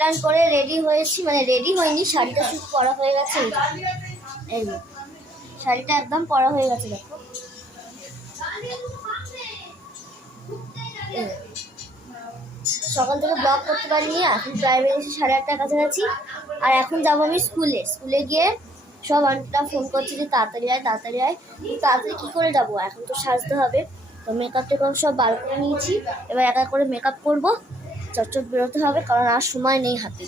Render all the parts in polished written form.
টান করে রেডি হয়েছি, মানে রেডি হয়নি, শাড়িটা শুধু পরা হয়ে গেছে। এই শাড়িটা একদম পরা হয়ে গেছে, দেখো। সকাল থেকে ব্লগ করতে পারিনি, এখন প্রায় বেরিয়েছি 8:30টার কাছাকাছি। আর এখন যাবো আমি স্কুলে গিয়ে সব আন্টিরা ফোন করছে যে তাড়াতাড়ি আয় তাড়াতাড়ি আয়। তাড়াতাড়ি কী করে যাবো, এখন তো সাজতে হবে। তো মেকআপ টেকআপ সব বার করে নিয়েছি, এবার একা করে মেকআপ করবো, চটচট বেরোতে হবে, কারণ আর সময় নেই হাতে।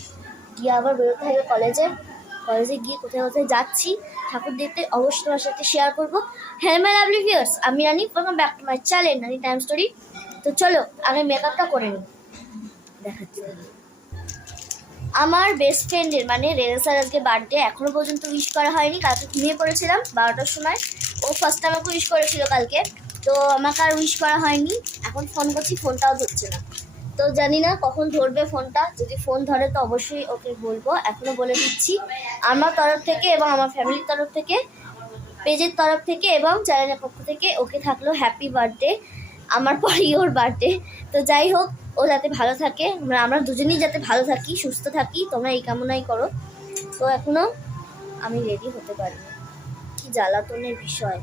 গিয়ে আবার বেরোতে হবে কলেজে গিয়ে কোথায় কোথায় যাচ্ছি ঠাকুর দেখতে, অবশ্যই তোমার সাথে শেয়ার করবো। হ্যালো মাই লাভলি ভিউয়ার্স, আমি Rani, welcome back to my channel Rani time story. তো চলো আগে মেকআপটা করে নিই, দেখাচ্ছি। আমার বেস্ট ফ্রেন্ডের মানে রেজাসার আজকে বার্থডে, এখনো পর্যন্ত উইশ করা হয়নি। কালকে ঘুমিয়ে পড়েছিলাম 12টার সময়, ও ফার্স্ট আমাকে উইশ করেছিল কালকে, তো আমাকে আর উইশ করা হয়নি। এখন ফোন করছি, ফোনটাও ধরছে না, তো জানি না কখন ধরবে ফোনটা। যদি ফোন ধরে তো অবশ্যই ওকে বলবো, এখনো বলে দিচ্ছি। আমার তরফ থেকে এবং আমার ফ্যামিলির তরফ থেকে, পেজের তরফ থেকে এবং চ্যানেলের পক্ষ থেকে ওকে থাকলো হ্যাপি বার্থডে। আমার পরেই ওর বার্থডে। তো যাই হোক, ও যাতে ভালো থাকে, আমরা দুজনেই যাতে ভালো থাকি, সুস্থ থাকি, তোমরা এই কামনাই করো। তো এখনো আমি রেডি হতে পারি, কি জ্বালাতনের বিষয়।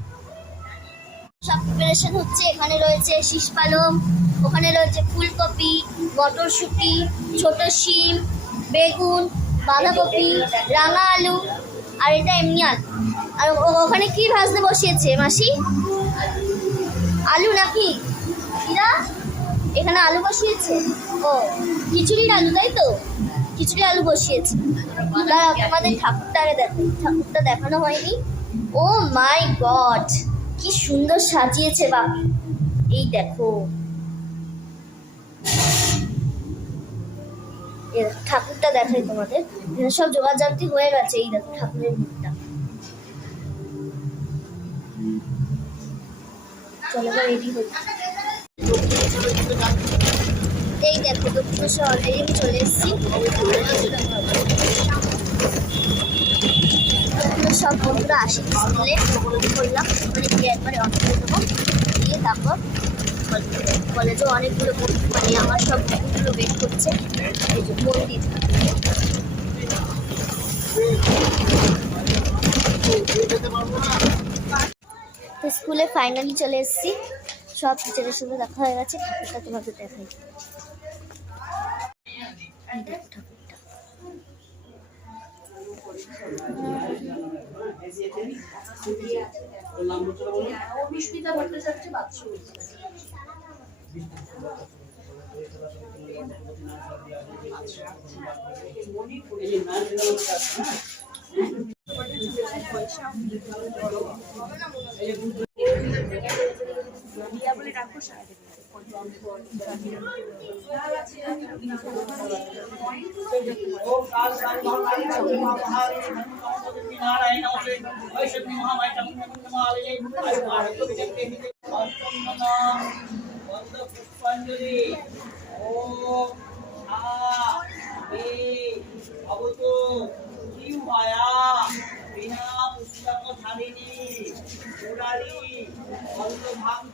সব প্রিপারেশন হচ্ছে, এখানে রয়েছে শীষ পালং, ওখানে রয়েছে ফুলকপি, মটরশুঁটি, ছোট শিম, বেগুন, বাঁধাকপি, রাঙা আলু, আর এটা এমনি আলু। আর ওখানে কি ভাজতে বসিয়েছে মাসি? আলু নাকি এরা? এখানে আলু বসিয়েছে, ও খিচুড়ির আলু, তাই তো? খিচুড়ি আলু বসিয়েছে। তোমাদের ঠাকুরটা দেখানো হয়নি। ও মাই গড, কি সুন্দর সাজিয়েছে বাপি, এই দেখো। ঠাকুরটা দেখাই তোমাদের, এখানে সব জোগাড়জান্তি হয়ে গেছে। এই দেখো ঠাকুরের মুখটা। চলো এবার রেডি হই। এই দেখো দক্ষিণেশ্বর অলরেডি আমি চলে এসেছি। সব বন্ধুরা আসি স্কুলে, করলাম ওখানে গিয়ে একবারে অন করে দেবো, দিয়ে তারপর কলেজেও অনেকগুলো বন্ধু, মানে আমার সব বন্ধুগুলো ওয়েট করছে। এই যে মন্দির, তো স্কুলে ফাইনালি চলে এসেছি, সব টিচারের সাথে দেখা হয়ে গেছে। ঠাকুরটা তোমাকে দেখাই,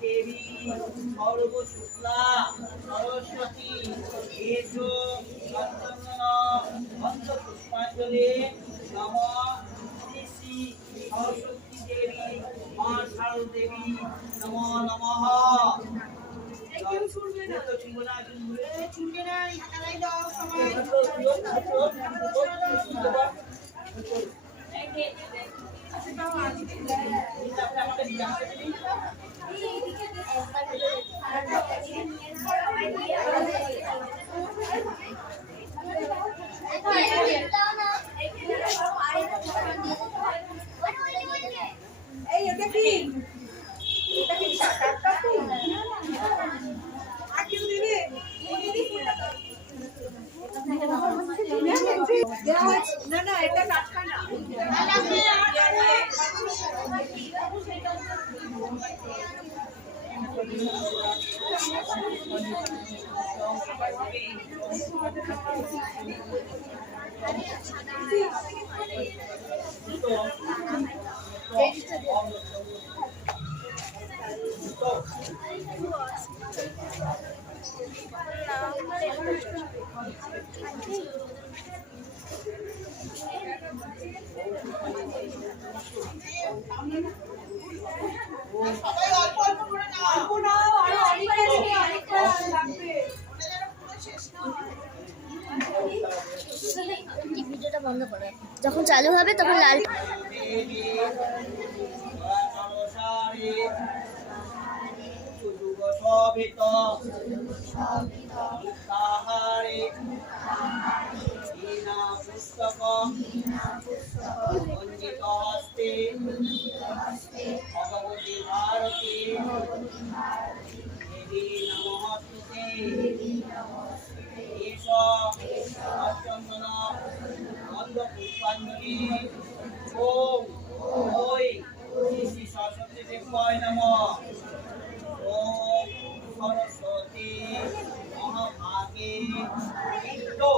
দেবী সর্বশুক্লা সরস্বতী পুষ্পাঞ্জলি নম শ্রী সরস্বতী দেবী মা শারদ দেবী নম নমঃ। না এটা কাটকা না। ভিডিওটা বন্ধ করে যখন চালু হবে তখন লাল ভগবতী ভারতী দেবী নমস্তুতে পুষ্পাঞ্জলি ওম ওই শ্রী সরস্বতী দেবায় নমঃ ওম সরস্বতী মহাভাগে বিদ্যো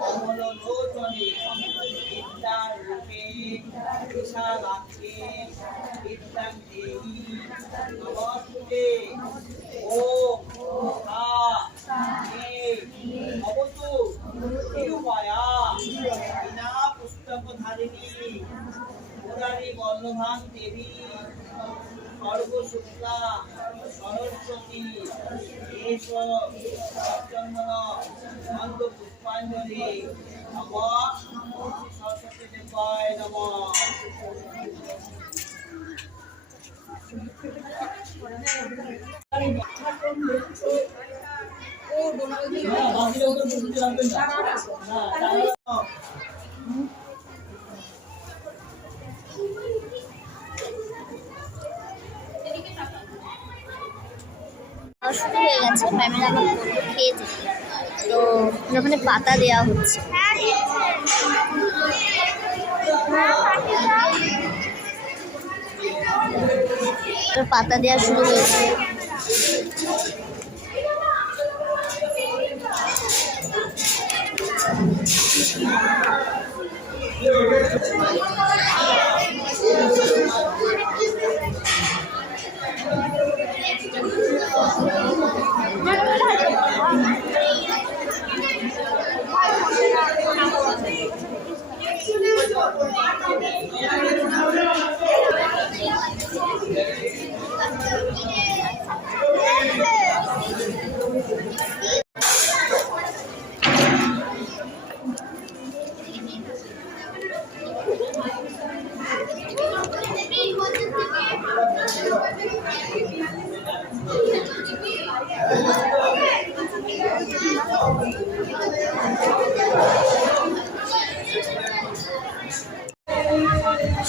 কমললোচনে বিদ্যারূপে বিশালাক্ষে বিদ্যাং দেহি নমস্তুতে ওম ভবতু তিরুমায়া বিনা পুস্তকধারিণী মুরারি বল্লভাং দেবী সর্বশুক্লা সরস্বতী এষ সজ্জন্মন অন্ত পুষ্পাঞ্জলি নমঃ শ্রী সরস্বতী দেবায় নমঃ। শুরু হয়ে গেছে ম্যামেরা আমাকে বললো খেয়ে যেতে, তো ওখানে পাতা দেওয়া হচ্ছে। পাতা দেওয়া শুরু হয়েছে।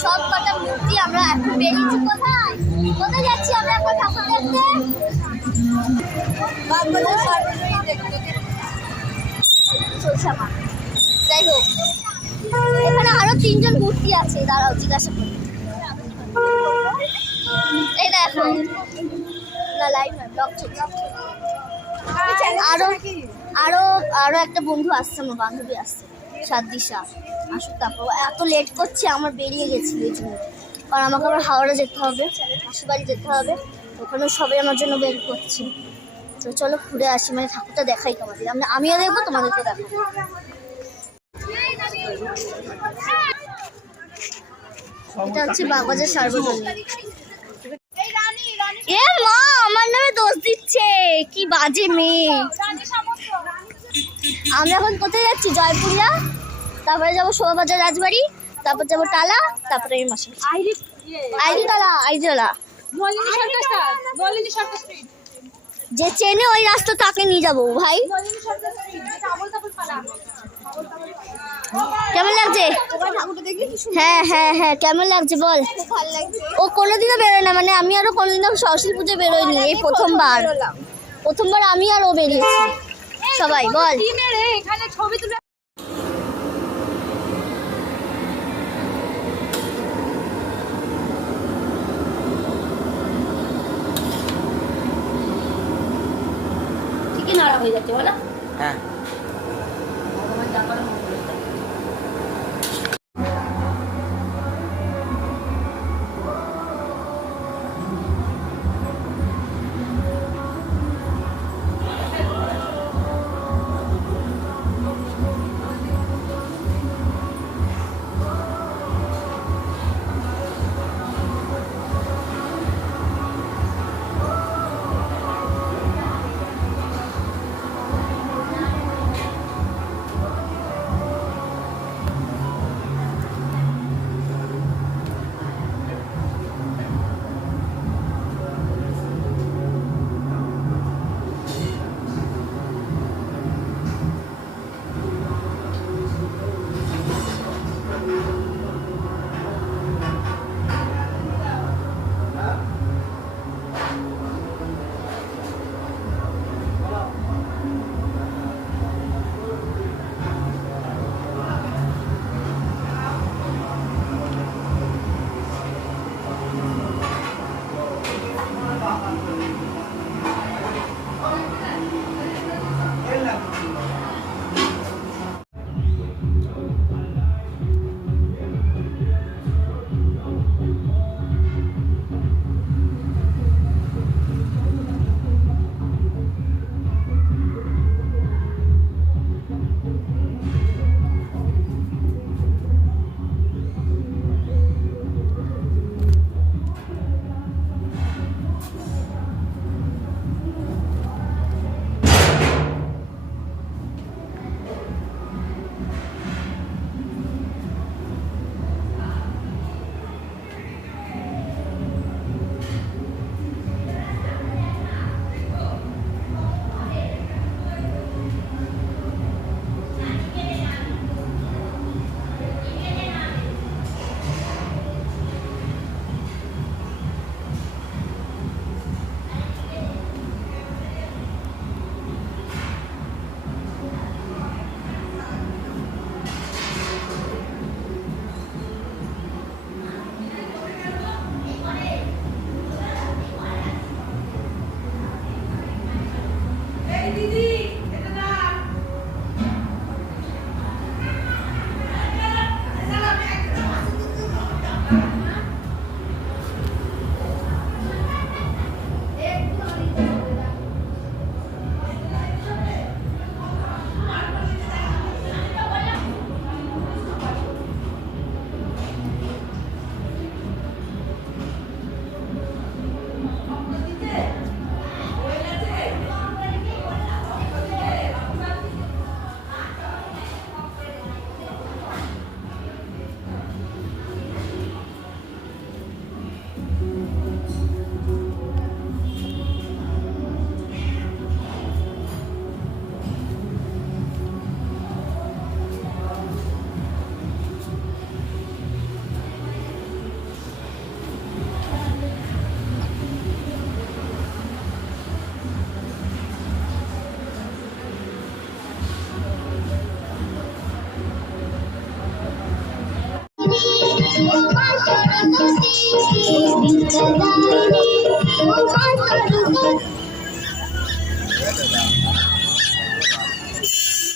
সব কটা মূর্তি আমরা এখন বেরিয়েছি। কোথায় কোথায় যাচ্ছি আমরা এখন ঠাকুর দেখতে? যাই হোক, এখানে আরো 3 জন মূর্তি আছে, দাঁড়াও জিজ্ঞাসা করি। এই দেখো না, লাইভ না, ব্লগ চলছে। আরো আরো আরো একটা বন্ধু আসছে, আমার বান্ধবী আসছে, সাদ্দিশা। আসুক, তারপর এত লেট করছে, আমার বেরিয়ে গেছিল এই জন্য, কারণ আমাকে আবার হাওড়া যেতে হবে, মাসিবাড়ি যেতে হবে, ওখানে সবাই আমার জন্য বের করছে। তো চলো ঘুরে আসি, মানে ঠাকুরটা দেখাই তোমাদের, আমিও দেখবো, তোমাদেরকে দেখাবো। এটা হচ্ছে বাগবাজার সার্বজনীন। এ মা, আমার নামে দোষ দিচ্ছে, কি বাজে মেয়ে। আমরা এখন কোথায় যাচ্ছি? জয়পুরিয়া, তারপরে যাবো শোভাবাজার রাজবাড়ি, তারপর যাবো টালা, তারপরে এই মাসে আইডিতলা। যে চেনে ওই রাস্তা তাকে নিয়ে যাবো ভাই। কেমন লাগছে? হ্যাঁ হ্যাঁ হ্যাঁ, কেমন লাগছে বল? ও কোনোদিনও বেরোয় না, মানে আমি আরো কোনোদিনও সরস্বতী পুজো বেরোয়নি, এই প্রথমবার আমি আর ও বেরিয়েছি। সবাই বল। ঠিকই নাড়া হয়ে যাচ্ছে বলো? হ্যাঁ।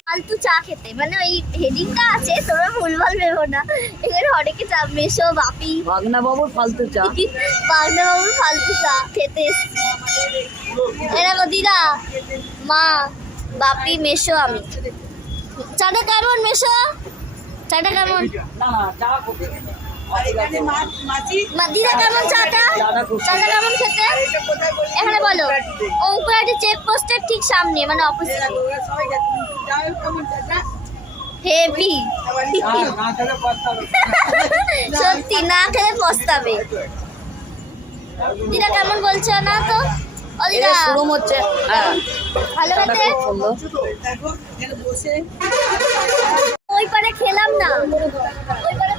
ফালতু চা খেতে, মানে ওই হেডিংটা আছে, তোমরা ভুলভাল ভেবো না। এখানে অনেকে চা, মেশো, বাপি, ভাগনা বাবুর ফালতু চা। পাগনা বাবুর ফালতু চা খেতে এসেছি। এরা দিদা, মা, বাপি, মেশো, আমি। চাটা কেমন মেশো? চাটা কেমন? না চা কফি। দিদা কেমন চাটা? চাটা কেমন খেতে? এখানে বলো। অঙ্কুরাটি চেক পোস্টের ঠিক সামনে, মানে অপোজিট। হেভি, সত্যি না খেলে পস্তাবে। দিদা কেমন বলছো না তো? ও দিদা শুরু হচ্ছে। হ্যাঁ ভালো খেতে। ওই পারে খেলাম না, ওই পারে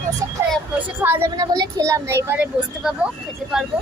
বসে খাওয়া যাবে না বলে খেলাম না। এবারে বসতে পাবো, খেতে পারবো।